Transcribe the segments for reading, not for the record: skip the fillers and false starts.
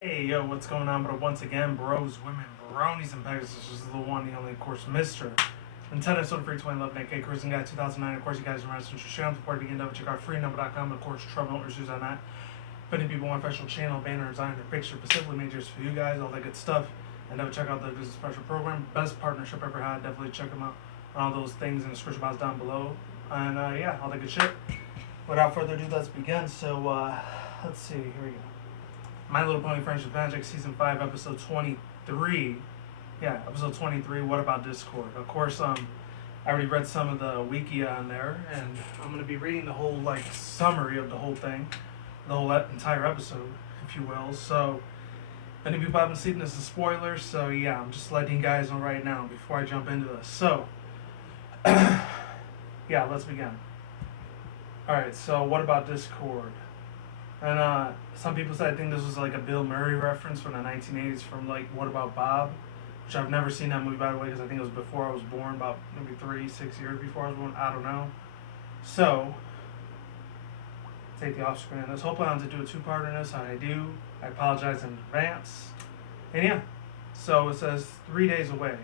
Hey yo, what's going on? But once again, bros, women, bronies, and pegasisters, this is the one, the only, of course, Mr. Nintendo Soda Free 2011 AK Cruising Guy 2009. Of course, you guys remember to share before you begin to check out freenumber.com. Of course, trouble issues on that. If any people want official channel, banner, design, or picture specifically made just for you guys, all that good stuff. And never check out the business special program. Best partnership ever had. Definitely check them out on all those things in the description box down below. And yeah, all that good shit. Without further ado, let's begin. So, let's see. Here we go. My Little Pony Friendship Magic Season 5, Episode 23. Yeah, Episode 23, What About Discord? Of course, I already read some of the Wikia on there, and I'm going to be reading the whole, summary of the whole thing, the whole entire episode, if you will. So, many people haven't seen this as spoilers, so yeah, I'm just letting you guys know right now before I jump into this. So, yeah, let's begin. Alright, so what about Discord? And some people said I think this was like a Bill Murray reference from the 1980s from What About Bob? Which I've never seen that movie, by the way, because I think it was before I was born, about maybe 6 years before I was born. I don't know. So, take the off screen. Let's hope on to do a two-part in this. I do. I apologize in advance. And yeah, so it says 3 days away.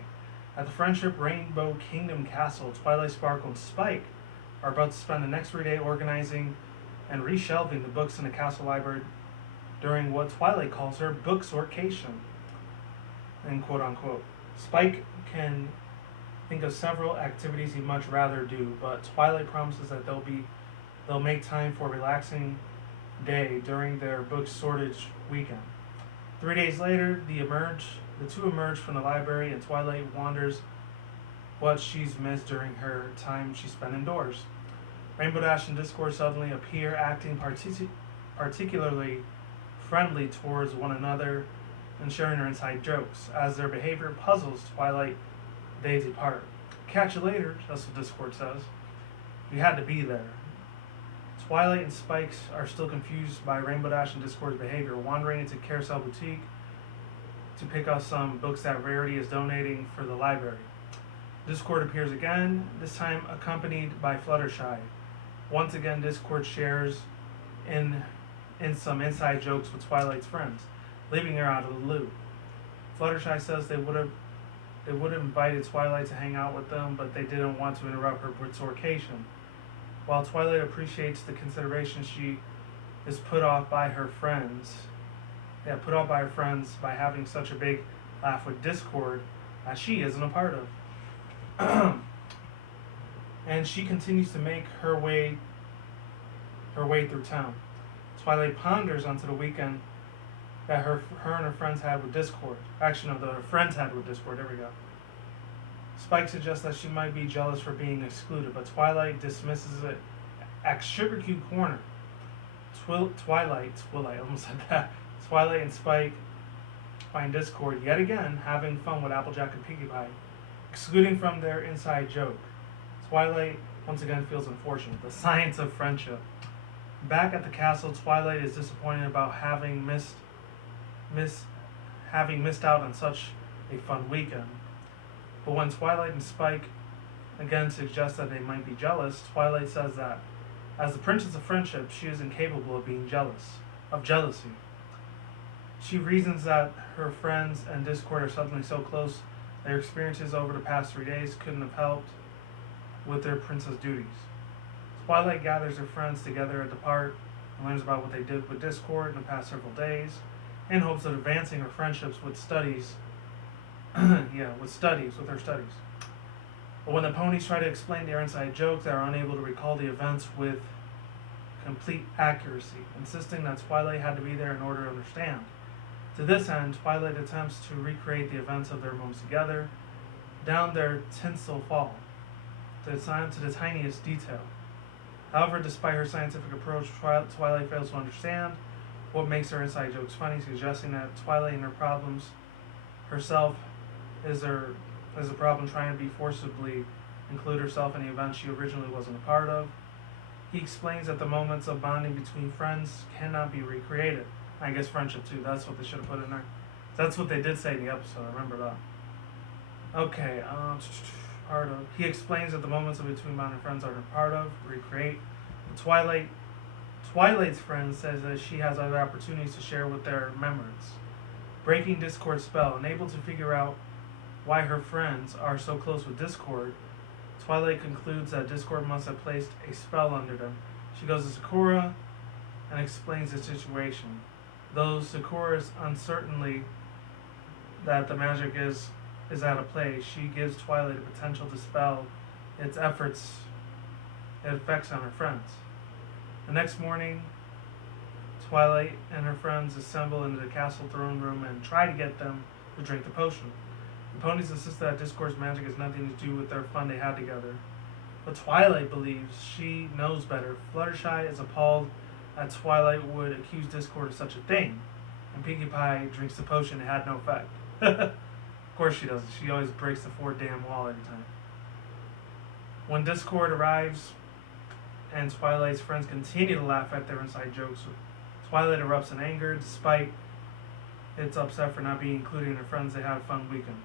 At the Friendship Rainbow Kingdom Castle, Twilight Sparkle and Spike are about to spend the next 3 days organizing and reshelving the books in the castle library during what Twilight calls her book sortation. And quote unquote. Spike can think of several activities he'd much rather do, but Twilight promises that they'll make time for a relaxing day during their book sortage weekend. 3 days later, the two emerge from the library, and Twilight wonders what she's missed during her time she spent indoors. Rainbow Dash and Discord suddenly appear, acting particularly friendly towards one another and sharing their inside jokes. As their behavior puzzles Twilight, they depart. Catch you later, that's what Discord says. You had to be there. Twilight and Spikes are still confused by Rainbow Dash and Discord's behavior, wandering into Carousel Boutique to pick up some books that Rarity is donating for the library. Discord appears again, this time accompanied by Fluttershy. Once again, Discord shares in some inside jokes with Twilight's friends, leaving her out of the loop. Fluttershy says they would have invited Twilight to hang out with them, but they didn't want to interrupt her sortation. While Twilight appreciates the consideration, she is put off by her friends by having such a big laugh with Discord that she isn't a part of. And she continues to make her way through town. Twilight ponders onto the weekend that her and her friends had with Discord. Actually, no, her friends had with Discord. There we go. Spike suggests that she might be jealous for being excluded, but Twilight dismisses it at Sugar Cube Corner. Twilight, I almost said that. Twilight and Spike find Discord yet again having fun with Applejack and Pinkie Pie, excluding from their inside joke. Twilight once again feels unfortunate. The science of friendship. Back at the castle, Twilight is disappointed about having missed out on such a fun weekend. But when Twilight and Spike again suggest that they might be jealous, Twilight says that as the Princess of Friendship, she is incapable of being jealousy. She reasons that her friends and Discord are suddenly so close, their experiences over the past 3 days couldn't have helped with their princess duties. Twilight gathers her friends together at the park and learns about what they did with Discord in the past several days, in hopes of advancing her friendships with studies. with her studies. But when the ponies try to explain their inside jokes, they are unable to recall the events with complete accuracy, insisting that Twilight had to be there in order to understand. To this end, Twilight attempts to recreate the events of their moments together, down their tinsel fall, to the tiniest detail. However, despite her scientific approach, Twilight fails to understand what makes her inside jokes funny, suggesting that Twilight and her problems herself is a problem trying to be forcibly include herself in the event she originally wasn't a part of. He explains that the moments of bonding between friends cannot be recreated. I guess friendship too, that's what they should have put in there. That's what they did say in the episode, I remember that. Okay, part of. He explains that the moments of between bonding friends are part of, recreate. Twilight Twilight's friend says that she has other opportunities to share with their members. Breaking Discord's spell, unable to figure out why her friends are so close with Discord, Twilight concludes that Discord must have placed a spell under them. She goes to Sakura and explains the situation. Though Sakura is uncertainly that the magic is out of play, she gives Twilight the potential to spell its effects on her friends. The next morning, Twilight and her friends assemble into the castle throne room and try to get them to drink the potion. The ponies insist that Discord's magic has nothing to do with their fun they had together. But Twilight believes she knows better. Fluttershy is appalled that Twilight would accuse Discord of such a thing, and Pinkie Pie drinks the potion and it had no effect. Of course she doesn't. She always breaks the fourth damn wall every time. When Discord arrives and Twilight's friends continue to laugh at their inside jokes, Twilight erupts in anger despite its upset for not being included in her friends they had a fun weekend.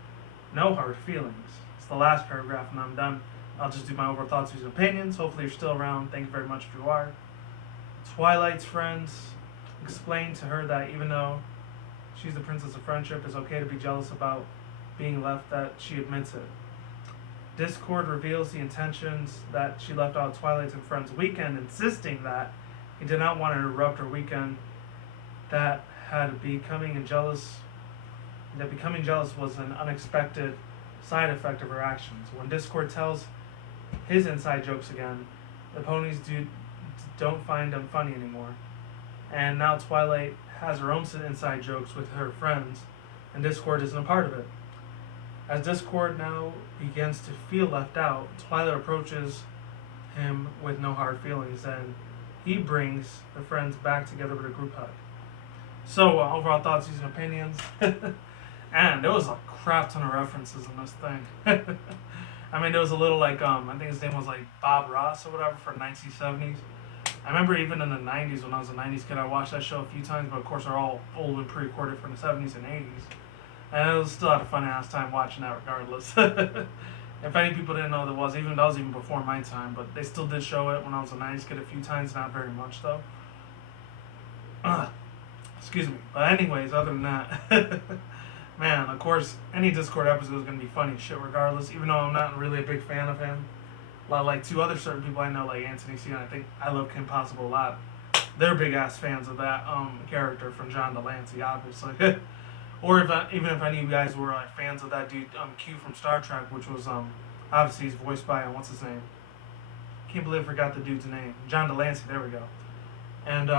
No hard feelings. It's the last paragraph and I'm done. I'll just do my overall thoughts, views, and opinions. Hopefully you're still around. Thank you very much if you are. Twilight's friends explain to her that even though she's the princess of friendship, it's okay to be jealous about being left, that she admits it. Discord reveals the intentions that she left out Twilight's and friends' weekend, insisting that he did not want to interrupt her weekend, that becoming jealous was an unexpected side effect of her actions. When Discord tells his inside jokes again, the ponies don't find them funny anymore. And now Twilight has her own inside jokes with her friends, and Discord isn't a part of it. As Discord now begins to feel left out, Twilight approaches him with no hard feelings, and he brings the friends back together with a group hug. So, overall thoughts, views, and opinions. And there was a crap ton of references in this thing. I mean, there was a little like, I think his name was like Bob Ross or whatever for 1970s. I remember even in the 90s, when I was a 90s kid, I watched that show a few times, but of course they're all old and pre-recorded from the 70s and 80s. And it was still had a fun ass time watching that regardless. If any people didn't know what it was, that was even before my time, but they still did show it when I was a 90s kid a few times, not very much though. Excuse me. But anyways, other than that, man, of course, any Discord episode is going to be funny shit regardless, even though I'm not really a big fan of him. Like two other certain people I know, like Anthony C, and I think I love Kim Possible a lot. They're big ass fans of that character from John Delancey, obviously. Or even if any of you guys were fans of that dude Q from Star Trek, which was obviously he's voiced by what's his name? Can't believe I forgot the dude's name. John Delancey. There we go. And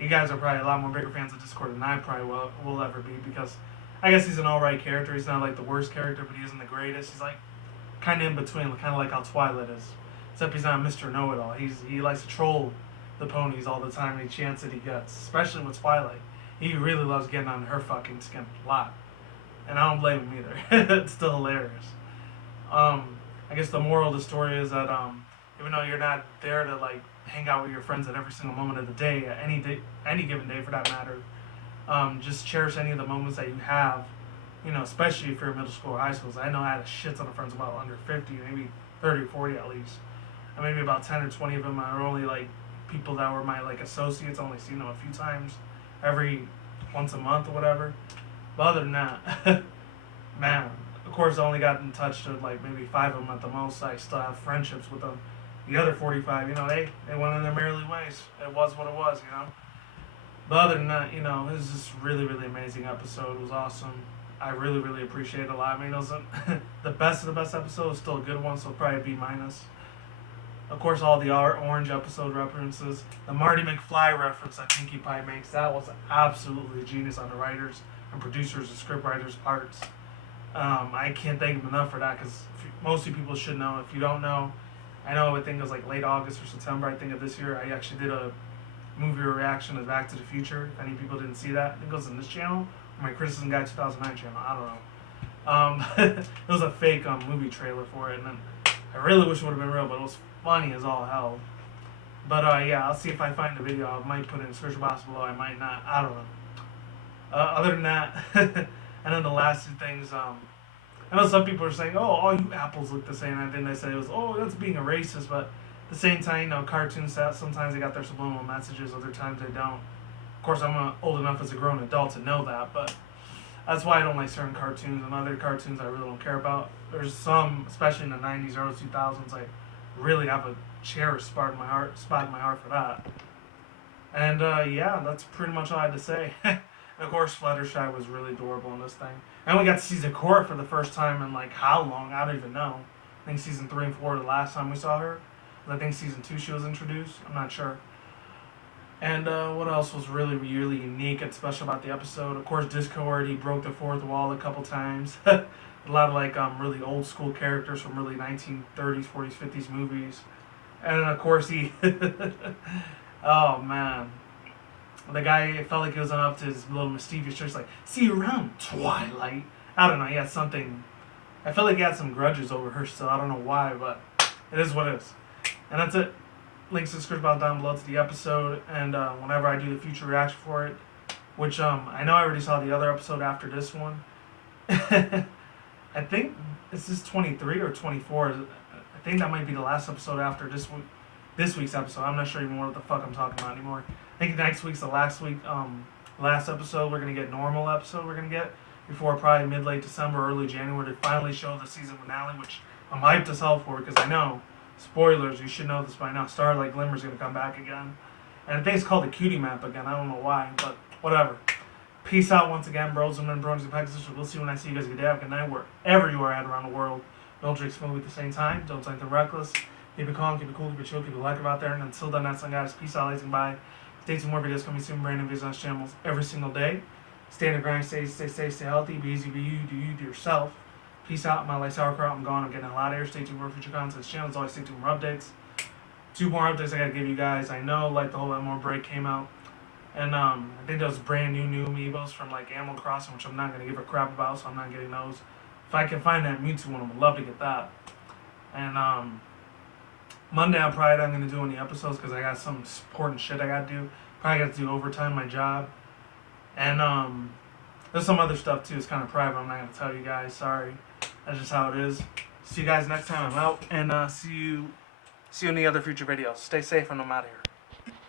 you guys are probably a lot more bigger fans of Discord than I probably will ever be, because I guess he's an alright character. He's not like the worst character, but he isn't the greatest. He's like kind of in between, kind of like how Twilight is. Except he's not Mr. Know-It-All. He likes to troll the ponies all the time, any chance that he gets, especially with Twilight. He really loves getting on her fucking skin a lot. And I don't blame him either. It's still hilarious. I guess the moral of the story is that even though you're not there to like hang out with your friends at every single moment of the day, any given day for that matter, just cherish any of the moments that you have, especially if you're in middle school or high school. I know I had a shit ton of friends, about under 50, maybe 30 or 40 at least. And maybe about 10 or 20 of them are only like people that were my like associates. I only seen them a few times, every once a month or whatever. But other than that, man, of course I only got in touch with like maybe 5 of them at the most. I still have friendships with them. The other 45, they went in their merrily ways. It was what it was, But other than that, it was just really, really amazing episode. It was awesome. I really, really appreciate it a lot. I mean, it wasn't the best of the best episode. It was still a good one, so it'll probably B-. Of course, all the Orange episode references. The Marty McFly reference that Pinkie Pie makes, that was absolutely genius on the writers and producers and script writers' parts. I can't thank them enough for that, because most people should know. If you don't know, I think it was like late August or September, I think, of this year, I actually did a movie reaction of Back to the Future. If any people didn't see that, I think it was in this channel, or my Criticism Guy 2009 channel, I don't know. It was a fake movie trailer for it, and then I really wish it would have been real, but it was funny as all hell. But yeah, I'll see if I find the video. I might put it in the description box below, I might not, I don't know. Other than that, and then the last two things, I know some people are saying, oh, all you apples look the same. I think they say it was, oh, that's being a racist, but the same time, you know, cartoons that sometimes they got their subliminal messages, other times they don't. Of course, I'm old enough as a grown adult to know that, but that's why I don't like certain cartoons, and other cartoons I really don't care about. There's some, especially in the 90s, early 2000s, I really have a cherished spot in my heart for that. And yeah, that's pretty much all I had to say. And of course, Fluttershy was really adorable in this thing. And we got to see Zecora for the first time in like how long? I don't even know. I think season 3 and 4 the last time we saw her. I think season 2 she was introduced. I'm not sure. And what else was really, really unique and special about the episode? Of course, Discord, he broke the fourth wall a couple times. A lot of like really old school characters from really 1930s, 40s, 50s movies. And then of course he, oh man, the guy, it felt like he was up to his little mischievous tricks, like see you around Twilight. I don't know, he had something. I felt like he had some grudges over her still. I don't know why, but it is what it is. And that's it. Links to the script about down below to the episode, and whenever I do the future reaction for it, which I know I already saw the other episode after this one. I think is this 23 or 24. I think that might be the last episode after this week's episode. I'm not sure even what the fuck I'm talking about anymore. I think next week's the last episode. We're gonna get normal episode. We're gonna get before probably mid-late December, early January to finally show the season finale, which I'm hyped as hell for because I know. Spoilers, you should know this by now. Starlight Glimmer's gonna come back again. And I think it's called the Cutie Map again. I don't know why, but whatever. Peace out once again, bros and bronies and pegasisters. We'll see you when I see you guys. Good day, have a good night, wherever you are at around the world. Don't drink smooth at the same time. Don't drink the reckless. Keep it calm, keep it cool, keep it chill, keep it like about there. And until then, that's all, guys. Peace out, ladies and bye. Stay tuned, more videos coming soon. Brand new videos on this channel every single day. Stay in the grind, stay safe, stay healthy. Be easy, be you, do yourself. Peace out. My life sauerkraut. I'm gone. I'm getting a lot of air. Stay tuned for future content. This channel is always stay tuned for updates. 2 more updates I gotta give you guys. I know, like the whole more break came out, and I think those brand new amiibos from like Animal Crossing, which I'm not gonna give a crap about, so I'm not getting those. If I can find that Mewtwo one, I would love to get that. And Monday I'm probably not gonna do any episodes because I got some important shit I gotta do. Probably got to do overtime my job, and there's some other stuff too. It's kind of private. I'm not gonna tell you guys. Sorry. That's just how it is. See you guys next time I'm out, and see you in the other future videos. Stay safe, and I'm out of here.